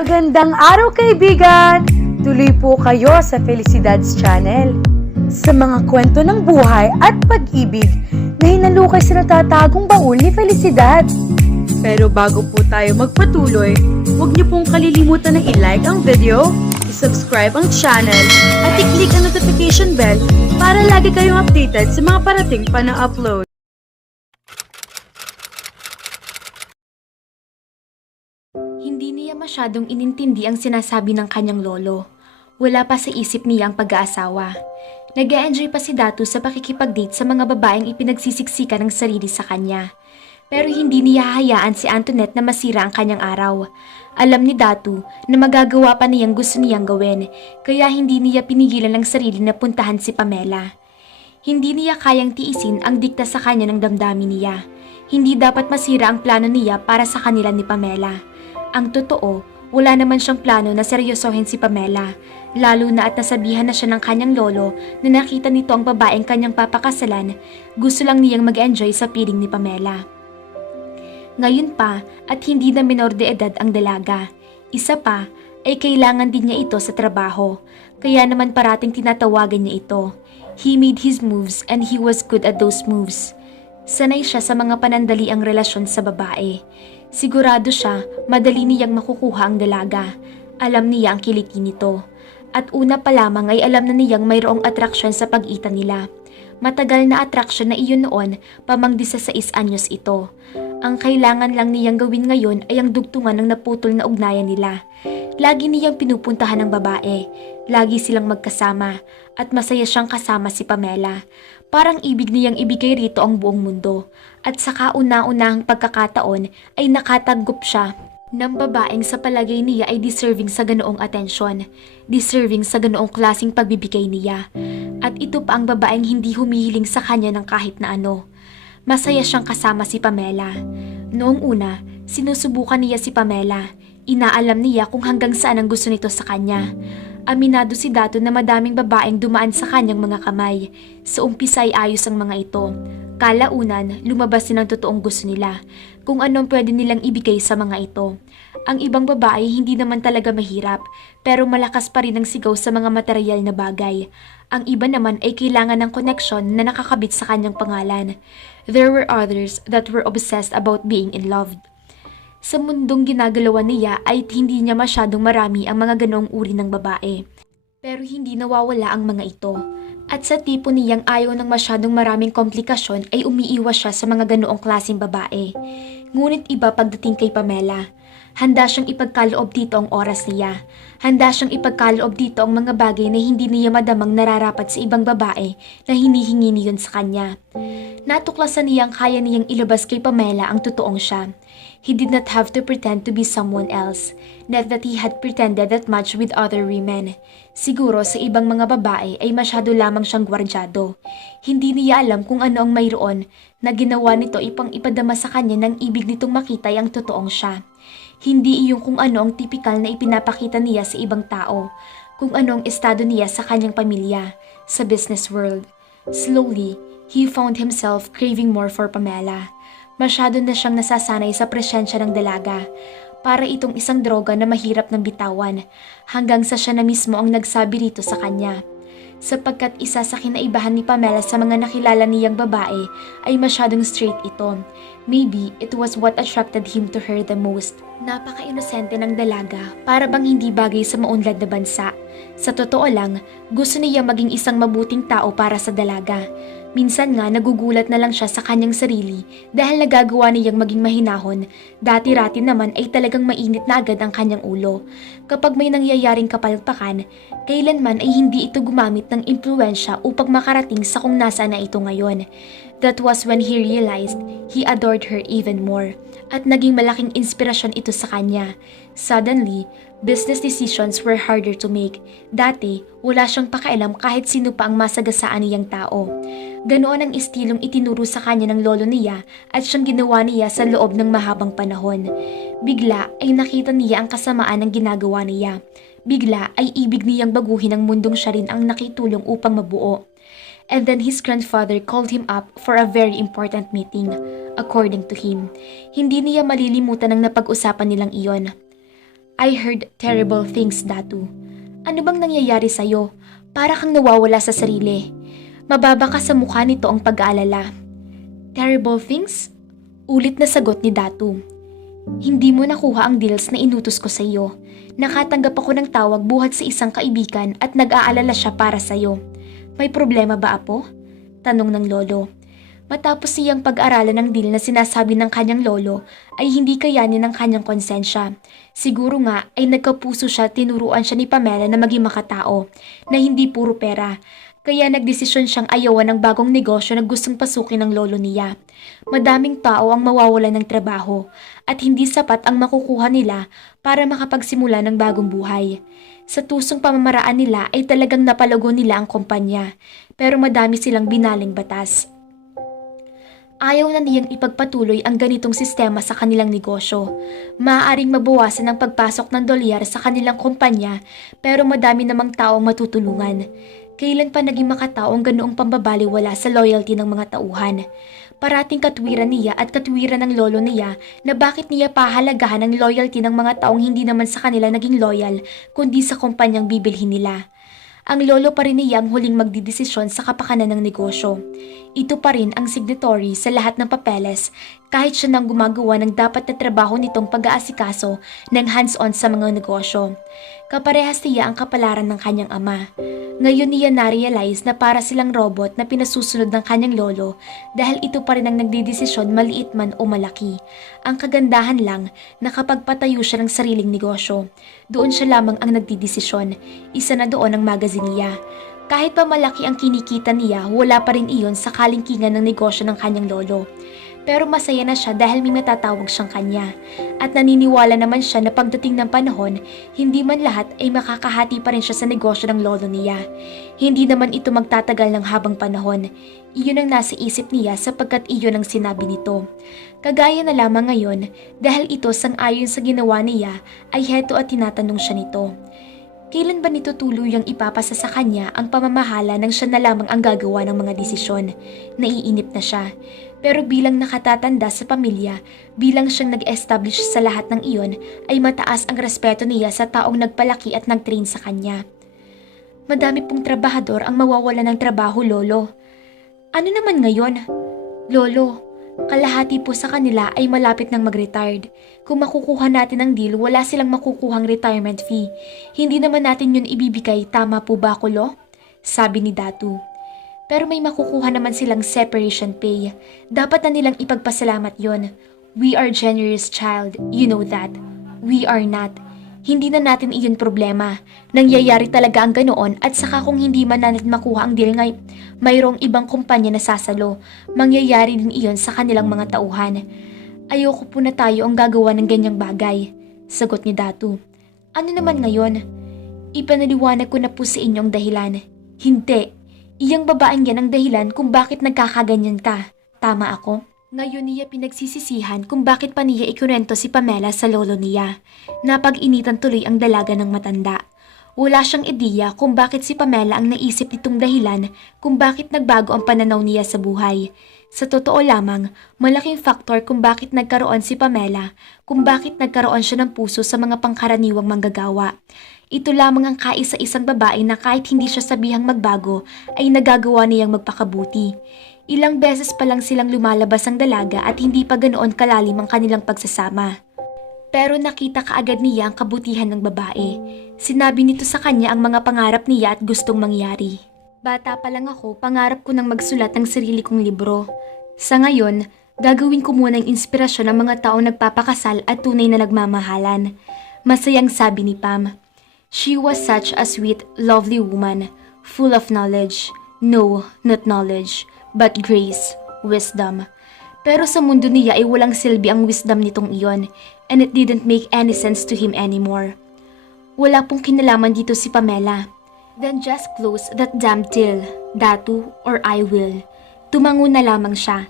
Magandang araw kaibigan! Tuloy po kayo sa Felicidad's Channel. Sa mga kwento ng buhay at pag-ibig na hinalukay sa natatagong baul ni Felicidad. Pero bago po tayo magpatuloy, huwag niyo pong kalilimutan na i-like ang video, i-subscribe ang channel, at i-click ang notification bell para lagi kayong updated sa mga parating pa na upload. Hindi niya masyadong inintindi ang sinasabi ng kanyang lolo. Wala pa sa isip niya ang pag-aasawa. Nag-e-enjoy pa si Datu sa pakikipag-date sa mga babaeng ipinagsisiksikan ng sarili sa kanya. Pero hindi niya hahayaan si Antoinette na masira ang kanyang araw. Alam ni Datu na magagawa pa niyang gusto niyang gawin, kaya hindi niya pinigilan ang sarili na puntahan si Pamela. Hindi niya kayang tiisin ang dikta sa kanya ng damdamin niya. Hindi dapat masira ang plano niya para sa kanila ni Pamela. Ang totoo, wala naman siyang plano na seryosohin si Pamela, lalo na at nasabihan na siya ng kanyang lolo na nakita nito ang babaeng kanyang papakasalan, gusto lang niyang mag-enjoy sa piling ni Pamela. Ngayon pa at hindi na menor de edad ang dalaga. Isa pa ay kailangan din niya ito sa trabaho, kaya naman parating tinatawagan niya ito. He made his moves and he was good at those moves. Sanay siya sa mga panandaliang relasyon sa babae. Sigurado siya, madali niyang makukuha ang dalaga. Alam niya ang kiliti nito. At una pa lamang ay alam na niyang mayroong atraksyon sa pag-itan nila. Matagal na atraksyon na iyon noon, pamang 16 anyos ito. Ang kailangan lang niyang gawin ngayon ay ang dugtungan ng naputol na ugnayan nila. Lagi niyang pinupuntahan ng babae. Lagi silang magkasama at masaya siyang kasama si Pamela. Parang ibig niyang ibigay rito ang buong mundo. At sa kauna-unahang pagkakataon ay nakatagup siya ng babaeng sa palagay niya ay deserving sa ganoong atensyon. Deserving sa ganoong klaseng pagbibigay niya. At ito pa ang babaeng hindi humihiling sa kanya ng kahit na ano. Masaya siyang kasama si Pamela. Noong una, sinusubukan niya si Pamela. Inaalam niya kung hanggang saan ang gusto nito sa kanya. Aminado si Datu na madaming babaeng dumaan sa kanyang mga kamay. Sa umpisa ay ayos ang mga ito. Kalaunan, lumabas din ang totoong gusto nila. Kung anong pwede nilang ibigay sa mga ito. Ang ibang babae hindi naman talaga mahirap, pero malakas pa rin ang sigaw sa mga material na bagay. Ang iba naman ay kailangan ng koneksyon na nakakabit sa kanyang pangalan. There were others that were obsessed about being in love. Sa mundong ginagalawan niya ay hindi niya masyadong marami ang mga ganoong uri ng babae. Pero hindi nawawala ang mga ito. At sa tipo niyang ayaw ng masyadong maraming komplikasyon ay umiiwas siya sa mga ganoong klaseng babae. Ngunit iba pagdating kay Pamela. Handa siyang ipagkaloob dito ang oras niya. Handa siyang ipagkaloob dito ang mga bagay na hindi niya madamang nararapat sa ibang babae na hinihingi niyon sa kanya. Natuklasan niyang kaya niyang ilabas kay Pamela ang totoong siya. He did not have to pretend to be someone else, not that he had pretended that much with other women. Siguro sa ibang mga babae ay masyado lamang siyang gwardyado. Hindi niya alam kung ano ang mayroon na ginawa nito ipang ipadama sa kanya ng ibig nitong makita ang totoong siya. Hindi iyon kung ano ang tipikal na ipinapakita niya sa ibang tao, kung ano ang estado niya sa kanyang pamilya, sa business world. Slowly, he found himself craving more for Pamela. Masyado na siyang nasasanay sa presensya ng dalaga. Para itong isang droga na mahirap ng bitawan, hanggang sa siya na mismo ang nagsabi rito sa kanya. Sapagkat isa sa kinaibahan ni Pamela sa mga nakilala niyang babae ay masyadong straight ito. Maybe it was what attracted him to her the most. Napaka-inosente ng dalaga, para bang hindi bagay sa maunlad na bansa. Sa totoo lang, gusto niya maging isang mabuting tao para sa dalaga. Minsan nga nagugulat na lang siya sa kanyang sarili dahil nagagawa niyang maging mahinahon. Dati-rati naman ay talagang mainit na agad ang kanyang ulo. Kapag may nangyayaring kapalpakan, kailanman ay hindi ito gumamit ng impluensya upang makarating sa kung nasaan na ito ngayon. That was when he realized he adored her even more. At naging malaking inspirasyon ito sa kanya. Suddenly, business decisions were harder to make. Dati, wala siyang pakialam kahit sino pa ang masagasaan niyang tao. Ganoon ang estilong itinuro sa kanya ng lolo niya at siyang ginawa niya sa loob ng mahabang panahon. Bigla ay nakita niya ang kasamaan ng ginagawa niya. Bigla ay ibig niyang baguhin ang mundong siya rin ang nakitulong upang mabuo. And then his grandfather called him up for a very important meeting, according to him. Hindi niya malilimutan ang napag-usapan nilang iyon. I heard terrible things, Datu. Ano bang nangyayari sa'yo? Para kang nawawala sa sarili. Mababa ka sa mukha nito ang pag-aalala. Terrible things? Ulit na sagot ni Datu. Hindi mo nakuha ang deals na inutos ko sa iyo. Nakatanggap ako ng tawag buhat sa isang kaibigan at nag-aalala siya para sa iyo. May problema ba, Apo? Tanong ng lolo. Matapos niyang pag-aralan ng deal na sinasabi ng kanyang lolo ay hindi kayanin ng kanyang konsensya. Siguro nga ay nagkapuso siya at tinuruan siya ni Pamela na maging makatao, na hindi puro pera. Kaya nagdesisyon siyang ayawan ng bagong negosyo na gustong pasukin ng lolo niya. Madaming tao ang mawawalan ng trabaho at hindi sapat ang makukuha nila para makapagsimula ng bagong buhay. Sa tusong pamamaraan nila ay talagang napalago nila ang kumpanya, pero madami silang binaling batas. Ayaw na niyang ipagpatuloy ang ganitong sistema sa kanilang negosyo. Maaaring mabawasan ang pagpasok ng dolyar sa kanilang kumpanya pero madami namang taong matutulungan. Kailan pa naging makatao ang ganoong pambabaliwala sa loyalty ng mga tauhan? Parating katwiran niya at katwiran ng lolo niya na bakit niya pahalagahan ang loyalty ng mga taong hindi naman sa kanila naging loyal kundi sa kumpanyang bibilhin nila. Ang lolo pa rin niya ang huling magdidesisyon sa kapakanan ng negosyo. Ito pa rin ang signatory sa lahat ng papeles kahit siya nang gumagawa ng dapat na trabaho nitong pag-aasikaso ng hands-on sa mga negosyo. Kaparehas niya ang kapalaran ng kanyang ama. Ngayon niya na-realize na para silang robot na pinasusunod ng kanyang lolo dahil ito pa rin ang nagdidesisyon maliit man o malaki. Ang kagandahan lang na kapag patayo siya ng sariling negosyo, doon siya lamang ang nagdidesisyon. Isa na doon ang magazine niya. Kahit pa malaki ang kinikita niya, wala pa rin iyon sa kalingkingan ng negosyo ng kanyang lolo. Pero masaya na siya dahil may matatawag siyang kanya. At naniniwala naman siya na pagdating ng panahon, hindi man lahat ay makakahati pa rin siya sa negosyo ng lolo niya. Hindi naman ito magtatagal ng habang panahon. Iyon ang nasa isip niya sapagkat iyon ang sinabi nito. Kagaya na lamang ngayon dahil ito sang-ayon sa ginawa niya ay heto at tinatanong siya nito. Kailan ba nito tuluyang ipapasa sa kanya ang pamamahala nang siya na lamang ang gagawa ng mga desisyon? Naiinip na siya. Pero bilang nakatatanda sa pamilya, bilang siyang nag-establish sa lahat ng iyon, ay mataas ang respeto niya sa taong nagpalaki at nag-train sa kanya. Madami pong trabahador ang mawawala ng trabaho, Lolo. Ano naman ngayon? Lolo, kalahati po sa kanila ay malapit ng mag-retired. Kung makukuha natin ang deal, wala silang makukuhang retirement fee. Hindi naman natin yun ibibigay, tama po ba, Kulo? Sabi ni Datu. Pero may makukuha naman silang separation pay. Dapat na nilang ipagpasalamat yon. We are generous, child. You know that. We are not. Hindi na natin iyon problema. Nangyayari talaga ang ganoon at saka kung hindi man natin makuha ang deal ngay, mayroong ibang kumpanya na sasalo. Mangyayari din iyon sa kanilang mga tauhan. Ayoko po na tayo ang gagawa ng ganyang bagay. Sagot ni Datu. Ano naman ngayon? Ipanaliwanag ko na po sa inyong dahilan. Hindi. Iyang babaeng yan ang dahilan kung bakit nagkakaganyan ka. Tama ako? Ngayon niya pinagsisisihan kung bakit pa niya ikunento si Pamela sa lolo niya. Napag-initan tuloy ang dalaga ng matanda. Wala siyang ideya kung bakit si Pamela ang naisip nitong dahilan kung bakit nagbago ang pananaw niya sa buhay. Sa totoo lamang, malaking faktor kung bakit nagkaroon si Pamela, kung bakit nagkaroon siya ng puso sa mga pangkaraniwang manggagawa. Ito lamang ang kaisa-isang babae na kahit hindi siya sabihang magbago ay nagagawa niyang magpakabuti. Ilang beses pa lang silang lumalabas ang dalaga at hindi pa ganoon kalalim ang kanilang pagsasama. Pero nakita kaagad niya ang kabutihan ng babae. Sinabi nito sa kanya ang mga pangarap niya at gustong mangyari. Bata pa lang ako, pangarap ko nang magsulat ng sarili kong libro. Sa ngayon, gagawin ko muna ang inspirasyon ng mga taong nagpapakasal at tunay na nagmamahalan. Masayang sabi ni Pam. She was such a sweet, lovely woman, full of knowledge. No, not knowledge, but grace, wisdom. Pero sa mundo niya ay walang silbi ang wisdom nitong iyon, and it didn't make any sense to him anymore. Wala pong kinalaman dito si Pamela. Then just close that damn till, Datu, or I will. Tumango na lamang siya.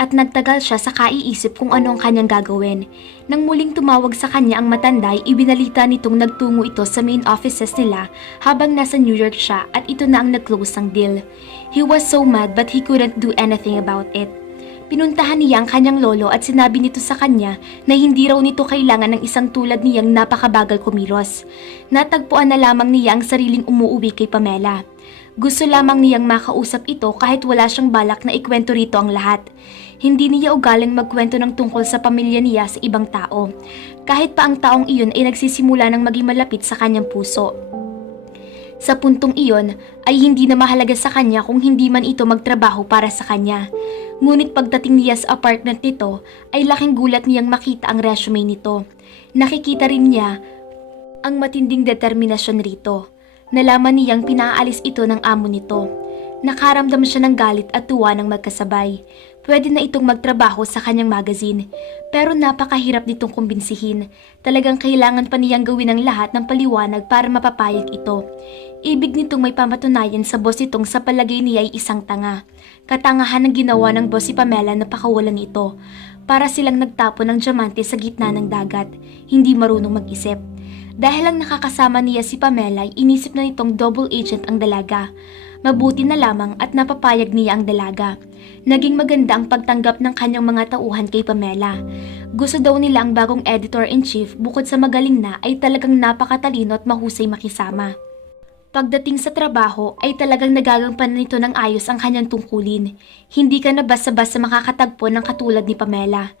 At nagtagal siya sa kaiisip kung ano ang kanyang gagawin. Nang muling tumawag sa kanya ang matanda, ibinalita nitong nagtungo ito sa main offices nila habang nasa New York siya at ito na ang nag-close ang deal. He was so mad but he couldn't do anything about it. Pinuntahan niya ang kanyang lolo at sinabi nito sa kanya na hindi raw nito kailangan ng isang tulad niyang napakabagal kumilos. Natagpuan na lamang niya ang sariling umuuwi kay Pamela. Gusto lamang niyang makausap ito kahit wala siyang balak na ikwento rito ang lahat. Hindi niya ugaling magkwento ng tungkol sa pamilya niya sa ibang tao. Kahit pa ang taong iyon ay nagsisimula ng maging malapit sa kanyang puso. Sa puntong iyon ay hindi na mahalaga sa kanya kung hindi man ito magtrabaho para sa kanya. Ngunit pagdating niya sa apartment nito ay laking gulat niyang makita ang resume nito. Nakikita rin niya ang matinding determinasyon rito. Nalaman niyang pinaalis ito ng amo nito. Nakaramdam siya ng galit at tuwa ng magkasabay. Pwede na itong magtrabaho sa kanyang magazine. Pero napakahirap nitong kumbinsihin. Talagang kailangan pa niyang gawin ang lahat ng paliwanag para mapapayag ito. Ibig nitong may pamatunayan sa boss itong sa palagay niya ay isang tanga. Katangahan ang ginawa ng boss si Pamela na pakawalan ito. Para silang nagtapon ng diamante sa gitna ng dagat. Hindi marunong mag-isip. Dahil lang nakakasama niya si Pamela, inisip na nitong double agent ang dalaga. Mabuti na lamang at napapayag niya ang dalaga. Naging maganda ang pagtanggap ng kanyang mga tauhan kay Pamela. Gusto daw nila ang bagong editor-in-chief bukod sa magaling na ay talagang napakatalino at mahusay makisama. Pagdating sa trabaho ay talagang nagagampan nito ng ayos ang kanyang tungkulin. Hindi ka na basta-basta makakatagpo ng katulad ni Pamela.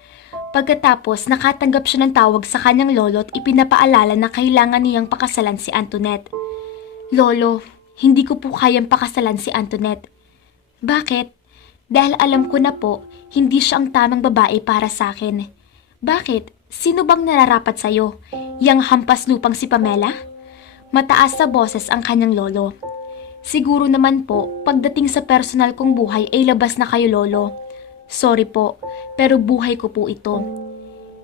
Pagkatapos, nakatanggap siya ng tawag sa kanyang lolo at ipinapaalala na kailangan niyang pakasalan si Antoinette. Lolo, hindi ko po kayang pakasalan si Antoinette. Bakit? Dahil alam ko na po, hindi siya ang tamang babae para sa akin. Bakit? Sino bang nararapat sa'yo? Yang hampas lupang si Pamela? Mataas sa boses ang kanyang lolo. Siguro naman po, pagdating sa personal kong buhay ay labas na kayo, lolo. Sorry po, pero buhay ko po ito.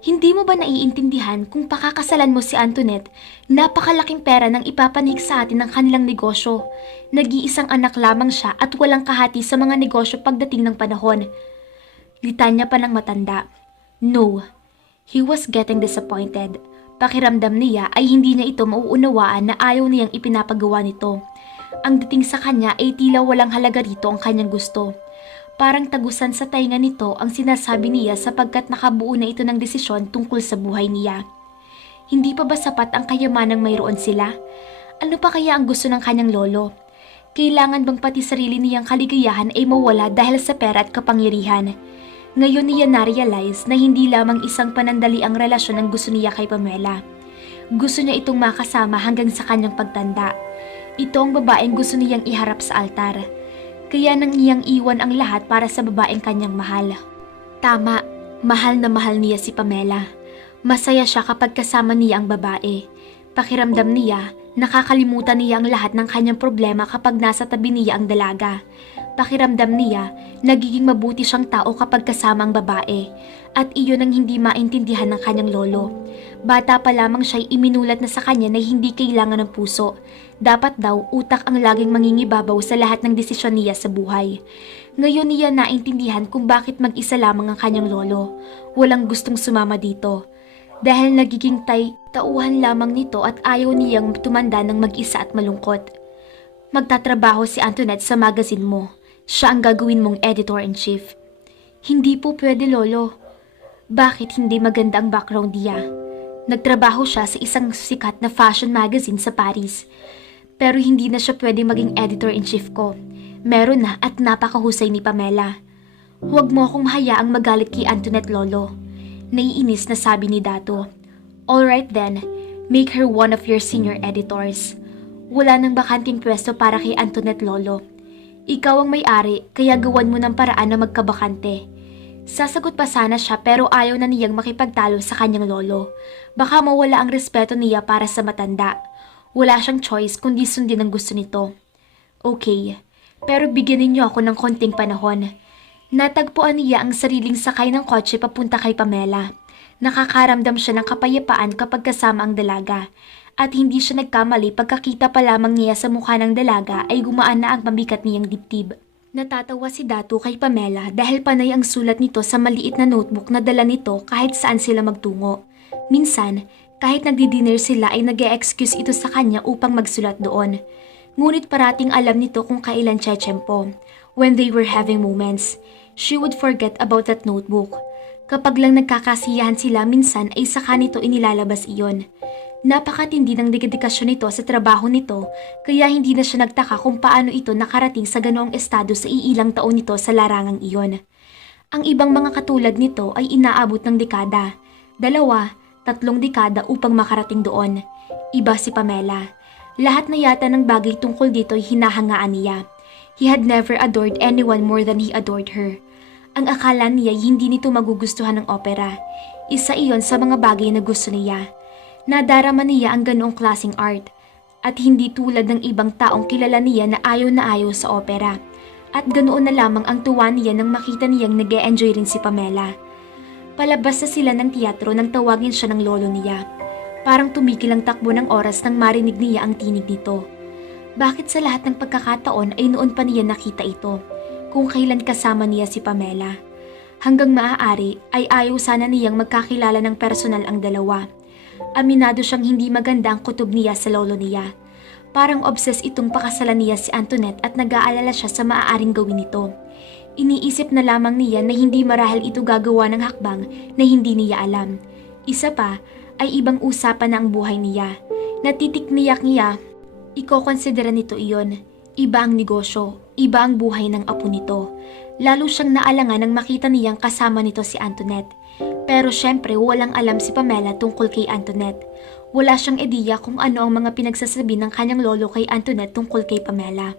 Hindi mo ba naiintindihan kung pakakasalan mo si Antoinette, napakalaking pera nang ipapanik sa atin ng kanilang negosyo. Nag-iisang anak lamang siya at walang kahati sa mga negosyo pagdating ng panahon. Litanya pa ng matanda. No. He was getting disappointed. Pakiramdam niya ay hindi niya ito mauunawaan na ayaw niyang ipinapagawa nito. Ang dating sa kanya ay tila walang halaga rito ang kanyang gusto. Parang tagusan sa tainga nito ang sinasabi niya sapagkat nakabuo na ito ng desisyon tungkol sa buhay niya. Hindi pa ba sapat ang kayamanang mayroon sila? Ano pa kaya ang gusto ng kanyang lolo? Kailangan bang pati sarili niyang kaligayahan ay mawala dahil sa pera at kapangyarihan? Ngayon niya na-realize na hindi lamang isang panandali ang relasyon ang gusto niya kay Pamela. Gusto niya itong makasama hanggang sa kanyang pagtanda. Ito ang babaeng gusto niyang iharap sa altar. Kaya nang iyang iwan ang lahat para sa babaeng kanyang mahal. Tama, mahal na mahal niya si Pamela. Masaya siya kapag kasama niya ang babae. Pakiramdam niya, nakakalimutan niya ang lahat ng kanyang problema kapag nasa tabi niya ang dalaga. Pakiramdam niya, nagiging mabuti siyang tao kapag kasama ang babae. At iyon ang hindi maintindihan ng kanyang lolo. Bata pa lamang siya'y iminulat na sa kanya na hindi kailangan ng puso. Dapat daw utak ang laging mangingibabaw sa lahat ng desisyon niya sa buhay. Ngayon niya naintindihan kung bakit mag-isa lamang ang kanyang lolo. Walang gustong sumama dito. Dahil nagiging tauhan lamang nito at ayaw niyang tumanda ng mag-isa at malungkot. Magtatrabaho si Antoinette sa magazine mo. Siya ang gagawin mong editor-in-chief. Hindi po pwede, lolo. Bakit hindi maganda ang background niya? Nagtrabaho siya sa isang sikat na fashion magazine sa Paris. Pero hindi na siya pwede maging editor-in-chief ko. Meron na at napakahusay ni Pamela. Huwag mo akong mahayaang magalit kay Antoinette, lolo. Naiinis na sabi ni Dato. Alright then, make her one of your senior editors. Wala nang bakanting pwesto para kay Antoinette, lolo. Ikaw ang may-ari, kaya gawan mo ng paraan na magkabakante. Sasagot pa sana siya pero ayaw na niyang makipagtalo sa kanyang lolo. Baka mawala ang respeto niya para sa matanda. Wala siyang choice kundi sundin ang gusto nito. Okay, pero bigyan ninyo ako ng konting panahon. Natagpuan niya ang sariling sakay ng kotse papunta kay Pamela. Nakakaramdam siya ng kapayapaan kapag kasama ang dalaga. At hindi siya nagkamali pagkakita pa lamang niya sa mukha ng dalaga ay gumaan na ang mabigat niyang dibdib. Natatawa si Dato kay Pamela dahil panay ang sulat nito sa maliit na notebook na dala nito kahit saan sila magtungo. Minsan, kahit nagdi-dinner sila ay nag-e-excuse ito sa kanya upang magsulat doon. Ngunit parating alam nito kung kailan siya tiyempo. When they were having moments. she would forget about that notebook. Kapag lang nagkakasiyahan sila minsan ay saka nito inilalabas iyon. Napakatindi ng dedikasyon nito sa trabaho nito kaya hindi na siya nagtaka kung paano ito nakarating sa ganoong estado sa iilang taon nito sa larangang iyon. Ang ibang mga katulad nito ay inaabot ng dekada, 2, 3 dekada upang makarating doon. Iba si Pamela. Lahat na yata ng bagay tungkol dito ay hinahangaan niya. He had never adored anyone more than he adored her. Ang akala niya ay hindi nito magugustuhan ng opera. Isa iyon sa mga bagay na gusto niya. Nadarama niya ang ganoong klaseng art. At hindi tulad ng ibang taong kilala niya na ayaw sa opera. At ganoon na lamang ang tuwa niya nang makita niyang nag-e-enjoy rin si Pamela. Palabas na sila ng teatro nang tawagin siya ng lolo niya. Parang tumigil ang takbo ng oras nang marinig niya ang tinig nito. Bakit sa lahat ng pagkakataon ay noon pa niya nakita ito, kung kailan kasama niya si Pamela? Hanggang maaari ay ayaw sana niyang magkakilala ng personal ang dalawa. Aminado siyang hindi maganda ang kutob niya sa lolo niya. Parang obsessed itong pakasalan niya si Antoinette at nag-aalala siya sa maaaring gawin nito. Iniisip na lamang niya na hindi marahil ito gagawa ng hakbang na hindi niya alam. Isa pa ay ibang usapan na ang buhay niya. Natitikniyak niya, ikokonsidera nito iyon. Iba ang negosyo, iba ang buhay ng apo nito. Lalo siyang naalangan nang makita niyang kasama nito si Antoinette. Pero syempre walang alam si Pamela tungkol kay Antoinette. Wala siyang ideya kung ano ang mga pinagsasabi ng kanyang lolo kay Antoinette tungkol kay Pamela.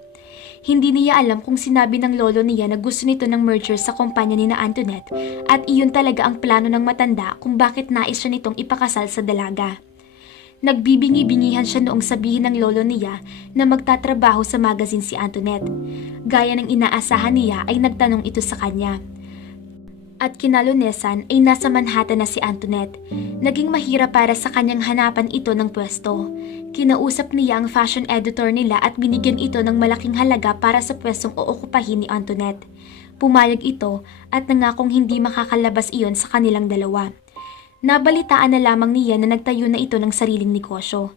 Hindi niya alam kung sinabi ng lolo niya na gusto nito ng merger sa kumpanya ni na Antoinette at iyon talaga ang plano ng matanda kung bakit nais siya nitong ipakasal sa dalaga. Nagbibingi-bingihan siya noong sabihin ng lolo niya na magtatrabaho sa magazine si Antoinette. Gaya ng inaasahan niya ay nagtanong ito sa kanya. At kinalunesan ay nasa Manhattan na si Antoinette. Naging mahirap para sa kanyang hanapan ito ng pwesto. Kinausap niya ang fashion editor nila at binigyan ito ng malaking halaga para sa pwestong uukupahin ni Antoinette. Pumayag ito at nangakong hindi makakalabas iyon sa kanilang dalawa. Nabalitaan na lamang niya na nagtayo na ito ng sariling negosyo.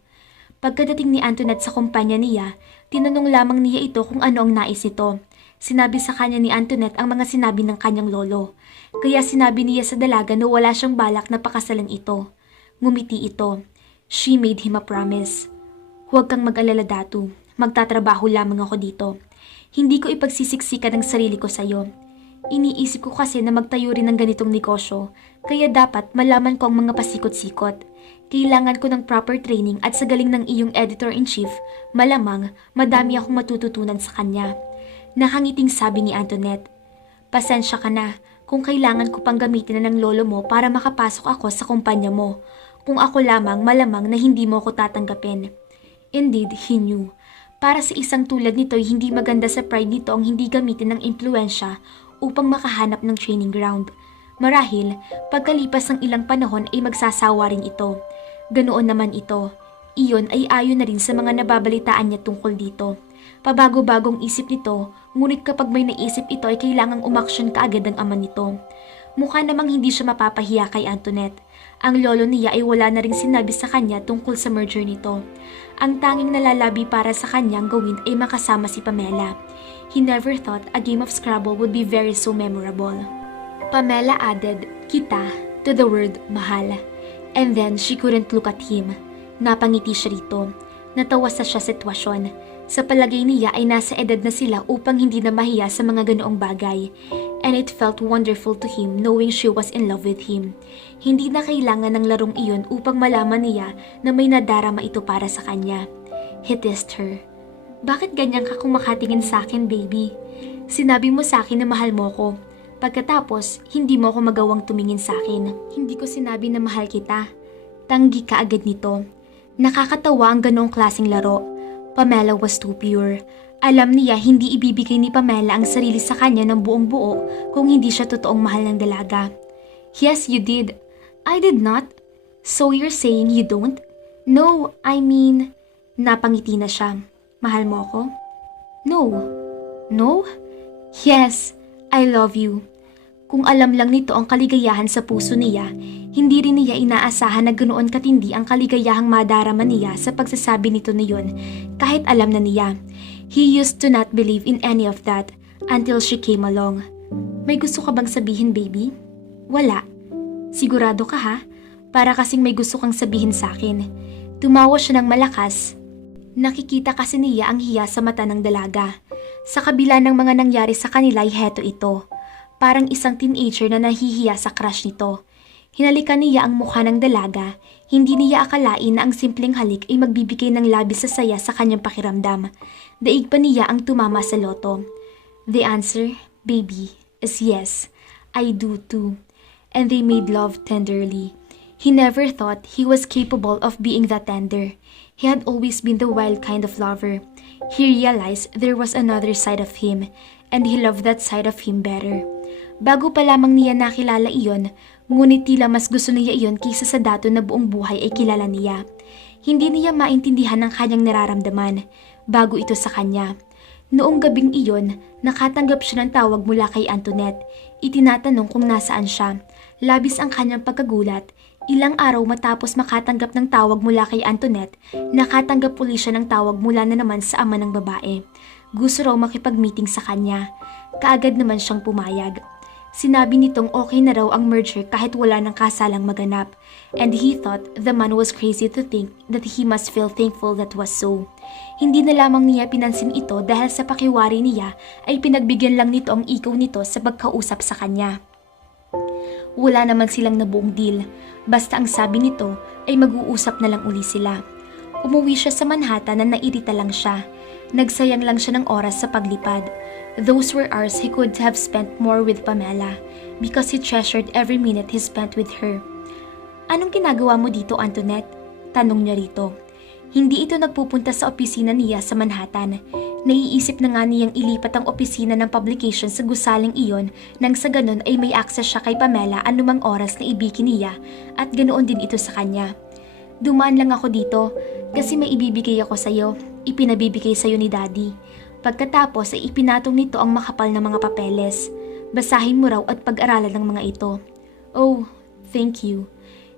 Pagkadating ni Antoinette sa kumpanya niya, tinanong lamang niya ito kung ano ang nais nito. Sinabi sa kanya ni Antoinette ang mga sinabi ng kanyang lolo. Kaya sinabi niya sa dalaga na wala siyang balak na pakasalan ito. Ngumiti ito. She made him a promise. Huwag kang mag-alala, Datu. Magtatrabaho lamang ako dito. Hindi ko ipagsisiksikan ang sarili ko sa'yo. Iniisip ko kasi na magtayo rin ng ganitong negosyo, kaya dapat malaman ko ang mga pasikot-sikot. Kailangan ko ng proper training at sa galing ng iyong editor-in-chief, malamang madami akong matututunan sa kanya. Nakangiting sabi ni Antoinette. Pasensya ka na kung kailangan ko pang gamitin na ng lolo mo para makapasok ako sa kumpanya mo. Kung ako lamang, malamang na hindi mo ako tatanggapin. Indeed, he knew. Para sa isang tulad nito, hindi maganda sa pride nito ang hindi gamitin ng impluensya upang makahanap ng training ground. Marahil, pagkalipas ng ilang panahon ay magsasawa rin ito. Ganoon naman ito. Iyon ay ayon na rin sa mga nababalitaan niya tungkol dito. Pabago-bagong isip nito, ngunit kapag may naisip ito ay kailangang umaksyon kaagad ang ama nito. Mukha namang hindi siya mapapahiya kay Antoinette. Ang lolo niya ay wala na ring sinabi sa kanya tungkol sa merger nito. Ang tanging nalalabi para sa kanyang gawin ay makasama si Pamela. He never thought a game of Scrabble would be very so memorable. Pamela added "kita" to the word mahal. And then she couldn't look at him. Napangiti siya rito. Natawa sa siya sitwasyon. Sa palagay niya ay nasa edad na sila upang hindi na mahiya sa mga ganoong bagay. And it felt wonderful to him knowing she was in love with him. Hindi na kailangan ng larong iyon upang malaman niya na may nadarama ito para sa kanya. He teased her. Bakit ganyan ka kung makatingin sa akin, baby? Sinabi mo sa akin na mahal mo ko. Pagkatapos, hindi mo ako magawang tumingin sa akin. Hindi ko sinabi na mahal kita. Tanggi ka agad nito. Nakakatawa ang ganoong klaseng laro. Pamela was too pure. Alam niya hindi ibibigay ni Pamela ang sarili sa kanya ng buong buo kung hindi siya totoong mahal ng dalaga. Yes, you did. I did not. So you're saying you don't? No, I mean... Napangiti na siya. Mahal mo ako? No. No? Yes, I love you. Kung alam lang nito ang kaligayahan sa puso niya, hindi rin niya inaasahan na ganoon katindi ang kaligayahang madarama niya sa pagsasabi nito na yun, kahit alam na niya. He used to not believe in any of that until she came along. May gusto ka bang sabihin, baby? Wala. Sigurado ka ha? Para kasing may gusto kang sabihin sa akin. Tumawa siya ng malakas. Nakikita kasi niya ang hiya sa mata ng dalaga. Sa kabila ng mga nangyari sa kanila ay heto ito. Parang isang teenager na nahihiya sa crush nito. Hinalikan niya ang mukha ng dalaga. Hindi niya akalain na ang simpleng halik ay magbibigay ng labis sa saya sa kanyang pakiramdam. Daig pa niya ang tumama sa loto. The answer, baby, is yes. I do too. And they made love tenderly. He never thought he was capable of being that tender. He had always been the wild kind of lover. He realized there was another side of him, and he loved that side of him better. Bago pa lamang niya nakilala iyon, ngunit tila mas gusto niya iyon kaysa sa dato na buong buhay ay kilala niya. Hindi niya maintindihan ang kanyang nararamdaman bago ito sa kanya. Noong gabing iyon, nakatanggap siya ng tawag mula kay Antoinette. Itinatanong kung nasaan siya. Labis ang kanyang pagkagulat. Ilang araw matapos makatanggap ng tawag mula kay Antoinette, nakatanggap uli siya ng tawag mula na naman sa ama ng babae. Gusto raw makipag-meeting sa kanya. Kaagad naman siyang pumayag. Sinabi nitong okay na raw ang merger kahit wala ng kasalang maganap. And he thought the man was crazy to think that he must feel thankful that was so. Hindi na lamang niya pinansin ito dahil sa pakiwari niya ay pinagbigyan lang nito ang ikaw nito sa pagkausap sa kanya. Wala naman silang nabuong deal. Basta ang sabi nito ay mag-uusap na lang uli sila. Umuwi siya sa Manhattan na nairita lang siya. Nagsayang lang siya ng oras sa paglipad. Those were hours he could have spent more with Pamela because he treasured every minute he spent with her. Anong ginagawa mo dito, Antoinette? Tanong niya rito. Hindi ito nagpupunta sa opisina niya sa Manhattan. Naiisip na nga niyang ilipat ang opisina ng publication sa gusaling iyon nang sa ganon ay may access siya kay Pamela anumang oras na ibigin niya at ganoon din ito sa kanya. Dumaan lang ako dito kasi may ibibigay ako sa'yo. Ipinabibigay sa'yo ni Daddy. Pagkatapos ay ipinatong nito ang makapal na mga papeles. Basahin mo raw at pag-aralan ng mga ito. Oh, thank you.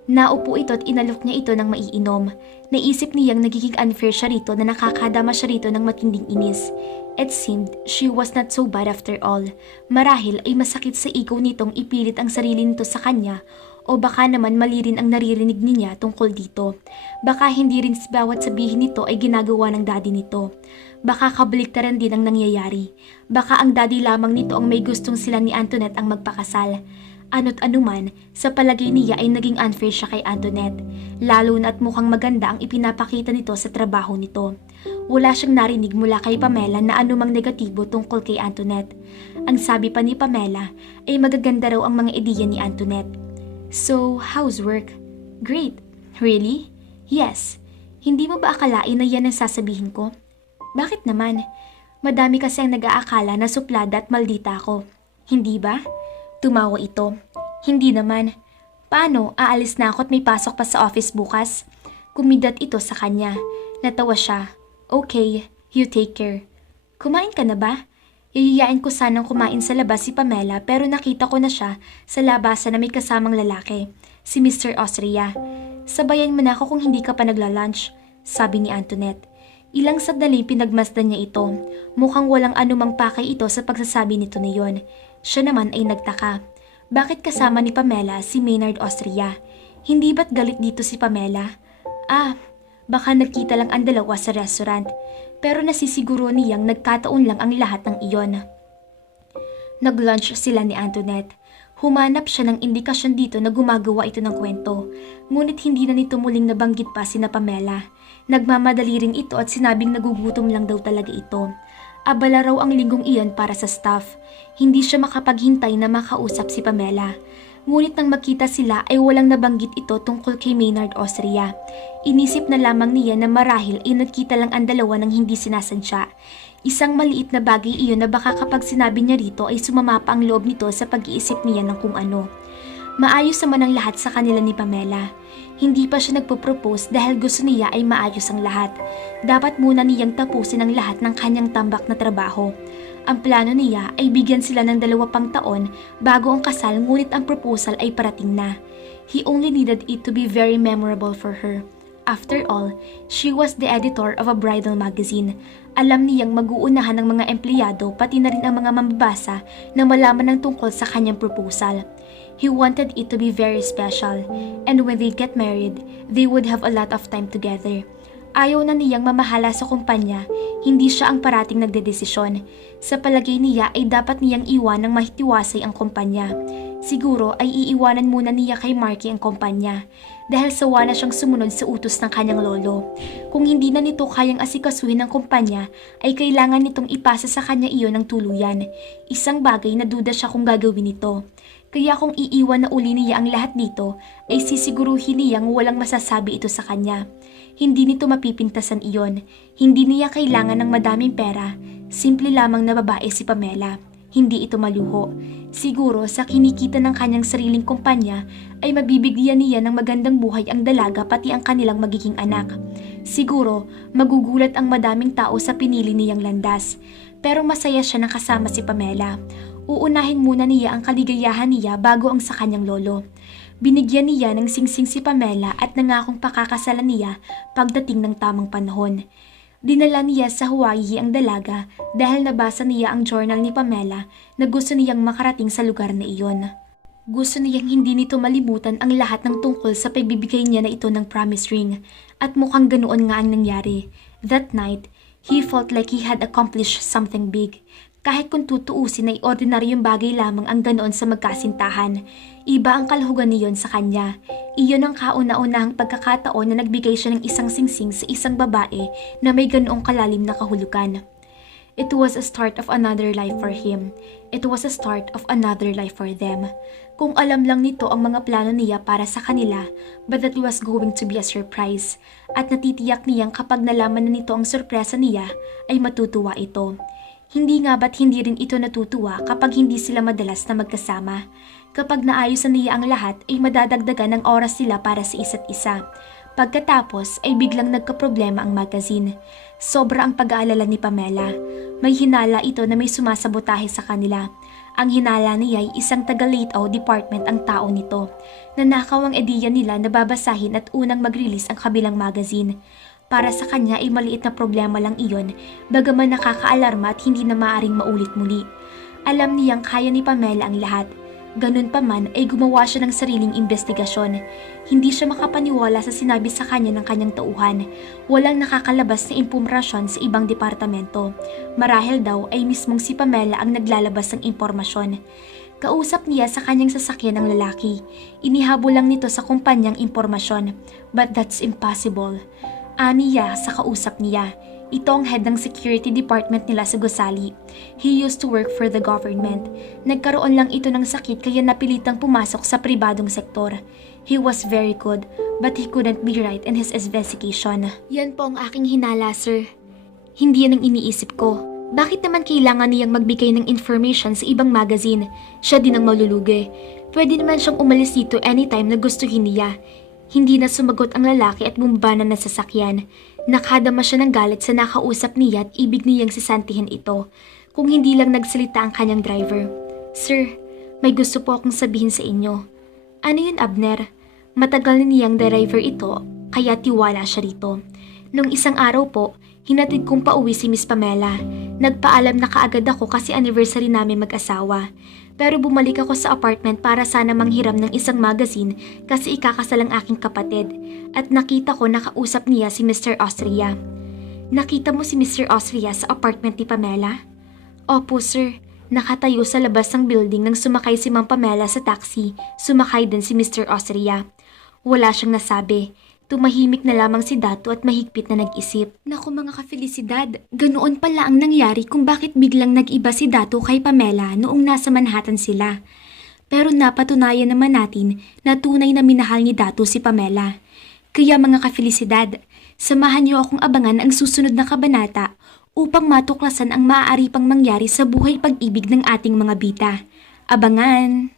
Naupo ito at inalok niya ito ng maiinom. Naisip niyang nagiging unfair siya rito na nakakadama siya rito ng matinding inis. It seemed she was not so bad after all. Marahil ay masakit sa ego nitong ipilit ang sarili nito sa kanya o baka naman mali rin ang naririnig niya tungkol dito. Baka hindi rin bawat sabihin nito ay ginagawa ng daddy nito. Baka kabaliktaran din ang nangyayari. Baka ang daddy lamang nito ang may gustong sila ni Antoinette ang magpakasal. Ano't anuman, sa palagay niya ay naging unfair siya kay Antoinette. Lalo na't mukhang maganda ang ipinapakita nito sa trabaho nito. Wala siyang narinig mula kay Pamela na anumang negatibo tungkol kay Antoinette. Ang sabi pa ni Pamela ay magaganda raw ang mga ideya ni Antoinette. So, how's work? Great. Really? Yes. Hindi mo ba akalain na yan ang sasabihin ko? Bakit naman? Madami kasi ang nag-aakala na suplada at maldita ako. Hindi ba? Tumawa ito. Hindi naman. Paano? Aalis na ako at may pasok pa sa office bukas? Kumidat ito sa kanya. Natawa siya. Okay, you take care. Kumain ka na ba? Yayayain ko sanang kumain sa labas si Pamela pero nakita ko na siya sa labasan na may kasamang lalaki, si Mr. Austria. Sabayan mo na ako kung hindi ka pa nagla-lunch, sabi ni Antoinette. Ilang sandali pinagmasdan niya ito. Mukhang walang anumang pakay ito sa pagsasabi nito na yon. Siya naman ay nagtaka. Bakit kasama ni Pamela si Maynard Austria? Hindi ba't galit dito si Pamela? Baka nagkita lang ang dalawa sa restaurant. Pero nasisiguro niyang nagkataon lang ang lahat ng iyon. Nag-lunch sila ni Antoinette. Humanap siya ng indikasyon dito na gumagawa ito ng kwento. Ngunit hindi na nito muling nabanggit pa sina Pamela. Nagmamadali rin ito at sinabing nagugutom lang daw talaga ito. Abala raw ang linggong iyon para sa staff. Hindi siya makapaghintay na makausap si Pamela. Ngunit nang makita sila ay walang nabanggit ito tungkol kay Maynard Austria. Inisip na lamang niya na marahil ay nagkita lang ang dalawa ng hindi sinasadya. Isang maliit na bagay iyon na baka kapag sinabi niya rito ay sumama pa ang loob nito sa pag-iisip niya ng kung ano. Maayos naman ang lahat sa kanila ni Pamela. Hindi pa siya nagpo-propose dahil gusto niya ay maayos ang lahat. Dapat muna niyang tapusin ang lahat ng kanyang tambak na trabaho. Ang plano niya ay bigyan sila ng 2 pang taon bago ang kasal ngunit ang proposal ay parating na. He only needed it to be very memorable for her. After all, she was the editor of a bridal magazine. Alam niyang mag-uunahan ng mga empleyado pati na rin ang mga mambabasa na malaman ng tungkol sa kanyang proposal. He wanted it to be very special, and when they get married, they would have a lot of time together. Ayaw na niyang mamahala sa kumpanya, hindi siya ang parating nagdedesisyon. Sa palagay niya ay dapat niyang iwan ng mahitiwasay ang kumpanya. Siguro ay iiwanan muna niya kay Marky ang kumpanya dahil sawa na siyang sumunod sa utos ng kanyang lolo. Kung hindi na nito kayang asikasuhin ng kumpanya, ay kailangan nitong ipasa sa kanya iyon ng tuluyan. Isang bagay na duda siya kung gagawin ito. Kaya kung iiwan na uli niya ang lahat dito, ay sisiguruhin niyang walang masasabi ito sa kanya. Hindi nito mapipintasan iyon. Hindi niya kailangan ng madaming pera. Simple lamang na babae si Pamela. Hindi ito maluho. Siguro sa kinikita ng kanyang sariling kumpanya ay mabibigyan niya ng magandang buhay ang dalaga pati ang kanilang magiging anak. Siguro magugulat ang madaming tao sa pinili niyang landas. Pero masaya siya nang kasama si Pamela. Uunahin muna niya ang kaligayahan niya bago ang sa kanyang lolo. Binigyan niya ng singsing si Pamela at nangakong pakakasalan niya pagdating ng tamang panahon. Dinala niya sa Hawaii ang dalaga dahil nabasa niya ang journal ni Pamela na gusto niyang makarating sa lugar na iyon. Gusto niyang hindi nito malimutan ang lahat ng tungkol sa pagbibigay niya na ito ng promise ring at mukhang ganoon nga ang nangyari. That night, he felt like he had accomplished something big. Kahit kung tutuusin ay ordinaryong bagay lamang ang ganoon sa magkasintahan, iba ang kalhugan niyon sa kanya. Iyon ang kauna-unahang pagkakataon na nagbigay siya ng isang singsing sa isang babae na may ganoong kalalim na kahulugan. It was a start of another life for him. It was a start of another life for them. Kung alam lang nito ang mga plano niya para sa kanila, but that was going to be a surprise. At natitiyak niyang kapag nalaman na nito ang sorpresa niya, ay matutuwa ito. Hindi nga ba't hindi rin ito natutuwa kapag hindi sila madalas na magkasama? Kapag naayos na niya ang lahat ay madadagdagan ng oras sila para sa isa't isa. Pagkatapos ay biglang nagkaproblema ang magazine. Sobra ang pag-aalala ni Pamela. May hinala ito na may sumasabotahe sa kanila. Ang hinala niya ay isang taga-layout department ang tao nito. Nanakaw ang ideya nila na babasahin at unang mag-release ang kabilang magazine. Para sa kanya ay maliit na problema lang iyon, bagaman nakakaalarma at hindi na maaaring maulit muli. Alam niyang kaya ni Pamela ang lahat. Ganun pa man ay gumawa siya ng sariling investigasyon. Hindi siya makapaniwala sa sinabi sa kanya ng kanyang tauhan. Walang nakakalabas na impormasyon sa ibang departamento. Marahil daw ay mismong si Pamela ang naglalabas ng impormasyon. Kausap niya sa kanyang sasakyan ng lalaki. Inihabol lang nito sa kumpanyang impormasyon. But that's impossible. Aniya sa kausap niya. Ito ang head ng security department nila sa Gusali. He used to work for the government. Nagkaroon lang ito ng sakit kaya napilitang pumasok sa pribadong sektor. He was very good, but he couldn't be right in his investigation. Yan po ang aking hinala, sir. Hindi yan ang iniisip ko. Bakit naman kailangan niyang magbigay ng information sa ibang magazine? Siya din ang malulugi. Pwede naman siyang umalis dito anytime na gustuhin niya. Hindi na sumagot ang lalaki at bumaba na sa sasakyan. Nakadama siya ng galit sa nakausap niya at ibig niyang sisantihin ito. Kung hindi lang nagsalita ang kanyang driver. Sir, may gusto po akong sabihin sa inyo. Ano yun, Abner? Matagal na niyang driver ito, kaya tiwala siya rito. Nung isang araw po, hinatid kong pauwi si Miss Pamela. Nagpaalam na kaagad ako kasi anniversary namin mag-asawa. Pero bumalik ako sa apartment para sana manghiram ng isang magazine kasi ikakasal ang aking kapatid. At nakita ko nakausap niya si Mr. Austria. Nakita mo si Mr. Austria sa apartment ni Pamela? Opo, sir. Nakatayo sa labas ng building nang sumakay si Ma'am Pamela sa taxi. Sumakay din si Mr. Austria. Wala siyang nasabi. Tumahimik na lamang si Dato at mahigpit na nag-isip. Naku mga ka-felisidad, ganoon pala ang nangyari kung bakit biglang nag-iba si Dato kay Pamela noong nasa Manhattan sila. Pero napatunayan naman natin na tunay na minahal ni Dato si Pamela. Kaya mga ka-felisidad, samahan niyo akong abangan ang susunod na kabanata upang matuklasan ang maaari pang mangyari sa buhay pag-ibig ng ating mga bita. Abangan!